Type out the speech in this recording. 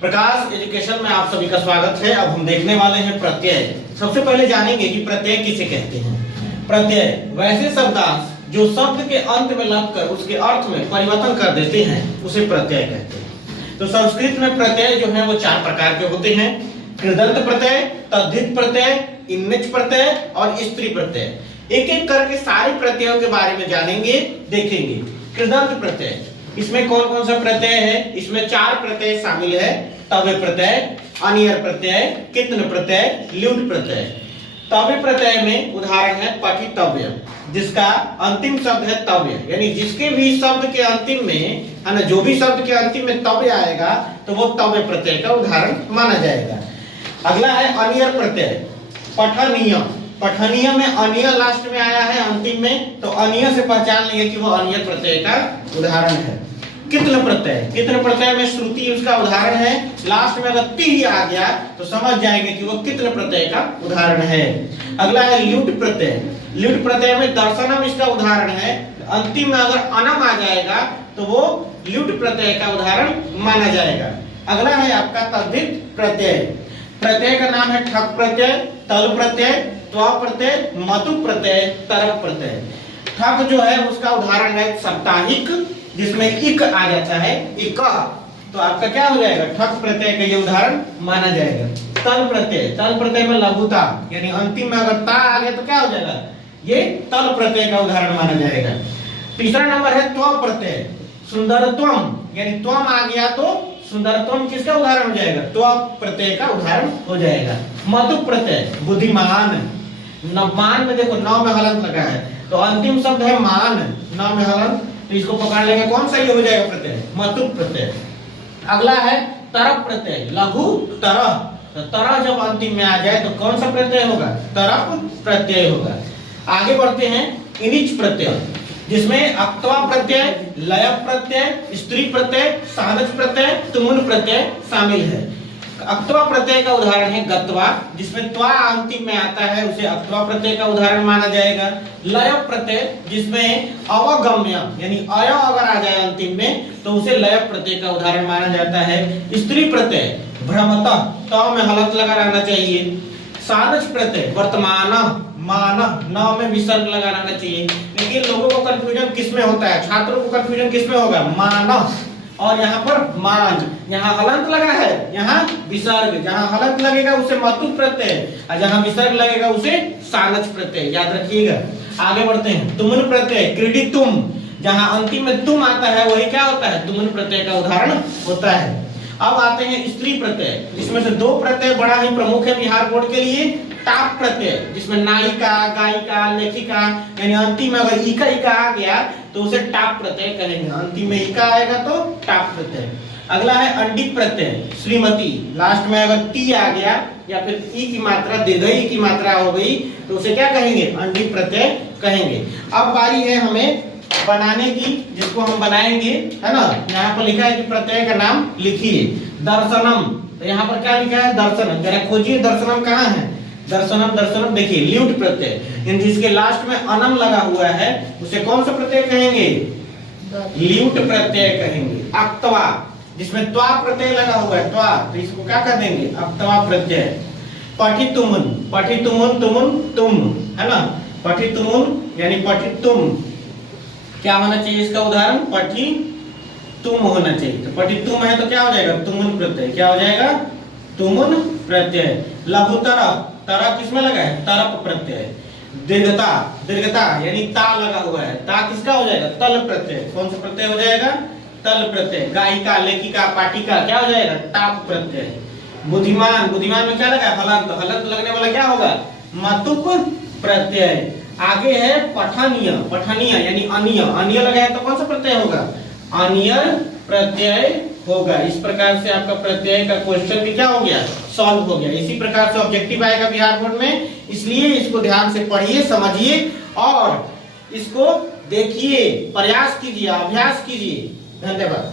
प्रकाश education में आप सभी का स्वागत है। अब हम देखने वाले हैं प्रत्यय। सबसे पहले जानेंगे कि प्रत्यय किसे कहते हैं। प्रत्यय वैसे शब्दांश जो शब्द के अंत में लगकर उसके अर्थ में परिवर्तन कर देते हैं उसे प्रत्यय कहते हैं। तो संस्कृत में प्रत्यय जो है वो 4 प्रकार के होते हैं। कृदंत प्रत्यय, तद्धित प्रत्यय, इन्निच प्रत्यय और स्त्री प्रत्यय। एक एक करके सारे प्रत्ययों के बारे में जानेंगे, देखेंगे। कृदंत प्रत्यय, इसमें कौन कौन सा प्रत्यय है? इसमें 4 प्रत्यय शामिल है। तव्य प्रत्यय, अनियर प्रत्यय, कित्न प्रत्यय, ल्युट् प्रत्यय। तव्य प्रत्यय में उदाहरण है पठितव्य, जिसका अंतिम शब्द है तव्य, यानी जिसके भी शब्द के अंतिम में है ना, जो भी शब्द के अंतिम में तव्य आएगा तो वो तव्य प्रत्यय का उदाहरण माना जाएगा। अगला है अनियर प्रत्यय, पठनीय। पठनीय में अनिय लास्ट में आया है अंतिम में, तो अनिय से पहचान लेंगे कि वो अनियर प्रत्यय का उदाहरण है। कित्न प्रत्यय, कित्न प्रत्यय में श्रुति उसका उदाहरण है। लास्ट में अगर ति ही आ गया तो समझ जाएंगे कि वो कित्न प्रत्यय का उदाहरण है। अगला है ल्युट् प्रत्यय। ल्युट् प्रत्यय में दर्शनम इसका उदाहरण है। अंतिम में अगर अनम आ जाएगा तो वो ल्युट् प्रत्यय का उदाहरण माना जाएगा। अगला है आपका तद्धित प्रत्यय। प्रत्यय का नाम है ठक प्रत्यय, तल प्रत्यय, त्वा प्रत्यय, मतु प्रत्यय, तरप प्रत्यय। ठक जो है उसका उदाहरण है साप्ताहिक, जिसमें इक आ जाता है, इक, तो आपका क्या हो जाएगा? ठक प्रत्यय का ये उदाहरण माना जाएगा। तल प्रत्यय, तल प्रत्यय में लघुता, यानी अंतिम में अगर ता आ गया तो क्या हो जाएगा? ये तल प्रत्यय का उदाहरण माना जाएगा। तीसरा नंबर है त्व प्रत्यय, सुंदरत्वम, यानी त्वम आ गया तो सुंदरत्वम किसका उदाहरण हो जाएगा? त्व प्रत्यय का उदाहरण हो जाएगा। मतु प्रत्यय, बुद्धिमान। मान में देखो नौ में हलंत लगा है, तो अंतिम शब्द है मान, नौ में हलंत, तो इसको पकड़ लेंगे, कौन सा ये हो जाएगा प्रत्यय? मतु प्रत्यय। अगला है तरप प्रत्यय, लघु तरह। तो तरह जब अंतिम में आ जाए तो कौन सा प्रत्यय होगा? तरप प्रत्यय होगा। आगे बढ़ते हैं इनिच प्रत्यय, जिसमें अक्त्वा प्रत्यय, लय प्रत्यय, स्त्री प्रत्यय, साधज प्रत्यय, तुमुन प्रत्यय शामिल है। अक्त्वा प्रत्यय का उदाहरण है गत्वा, जिसमें त्वा अंतिम में आता है उसे अक्त्वा प्रत्यय का उदाहरण माना जाएगा। लय प्रत्यय, जिसमें अवगम्य यानी अय अगर आ जाए अंतिम में तो उसे लय प्रत्यय का उदाहरण माना जाता है। स्त्री प्रत्यय भ्रमतः, त में हलंत लगा रहना चाहिए। साधज प्रत्यय वर्तमान, मान, न में विसर्ग लगा रहना चाहिए। लेकिन लोगों को कंफ्यूजन किसमें होता है? छात्रों को कंफ्यूजन किसमें होगा? मान और यहाँ पर मान, यहाँ हलंत लगा है, यहाँ विसर्ग। जहाँ हलंत लगेगा उसे मतु प्रत्यय और जहाँ विसर्ग लगेगा उसे सानच प्रत्यय, याद रखिएगा। आगे बढ़ते हैं तुमुन प्रत्यय, क्रीडितुम, जहाँ अंतिम में तुम आता है वही क्या होता है? तुमुन प्रत्यय का उदाहरण होता है। अब आते हैं स्त्री प्रत्यय, जिसमें से 2 प्रत्यय बड़ा ही प्रमुख है बिहार बोर्ड के लिए। टाप प्रत्यय, जिसमें नायिका, गायिका, लेखिका, यानी अंतिम में अगर इका इका आ गया तो उसे टाप प्रत्यय कहेंगे। अंतिम में इका आएगा तो टाप प्रत्यय। अगला है अंडिक प्रत्यय, श्रीमती, लास्ट में अगर टी आ गया या फिर ई की मात्रा, दीर्घई की मात्रा हो गई तो उसे क्या कहेंगे? अंडिक प्रत्यय कहेंगे। अब बारी है हमें बनाने की, जिसको हम बनाएंगे, है ना। यहाँ पर लिखा है कि प्रत्यय का नाम लिखिए। दर्शनम, तो यहाँ पर क्या लिखा है? दर्शनम। जरा खोजिए दर्शनम कहाँ है? दर्शनम, दर्शनम देखिए ल्युट् प्रत्यय, यानी जिसके लास्ट में अनम लगा हुआ है उसे कौन सा प्रत्यय कहेंगे? ल्युट् प्रत्यय कहेंगे। अक्त्वा, जिसमें त्वा प्रत्यय लगा हुआ है, त्वा, तो इसको क्या कर देंगे? अक्त्वा प्रत्यय। पठितुमुन, पठितुमुन, तुमुन, तुम, है ना। पठितुमुन यानी पठितुम, क्या होना चाहिए इसका उदाहरण? पठि तुम होना चाहिए। तो पठि तुम है तो क्या हो जाएगा? तुमुन प्रत्यय। क्या हो जाएगा? तुमुन प्रत्यय। लघुतर, तरह किसमें लगा है? तरप प्रत्यय। दीर्घता, दीर्घता यानी ता लगा हुआ है, ता किसका हो जाएगा? तल प्रत्यय। कौन सा प्रत्यय हो जाएगा? तल प्रत्यय। गायिका, लेखिका, पाठिका क्या हो जाएगा? टाप प्रत्यय। बुद्धिमान, बुद्धिमान में क्या लगा है? हलंत, हलंत लगने वाला क्या होगा? मतुप प्रत्यय। आगे है पठनीय, पठनीय यानी अनिय, अनिय लगा है तो कौन सा प्रत्यय होगा? अनियर प्रत्यय होगा। इस प्रकार से आपका प्रत्यय का क्वेश्चन भी क्या हो गया? सॉल्व हो गया। इसी प्रकार से ऑब्जेक्टिव आएगा बिहार बोर्ड में, इसलिए इसको ध्यान से पढ़िए, समझिए और इसको देखिए, प्रयास कीजिए, अभ्यास कीजिए। धन्यवाद।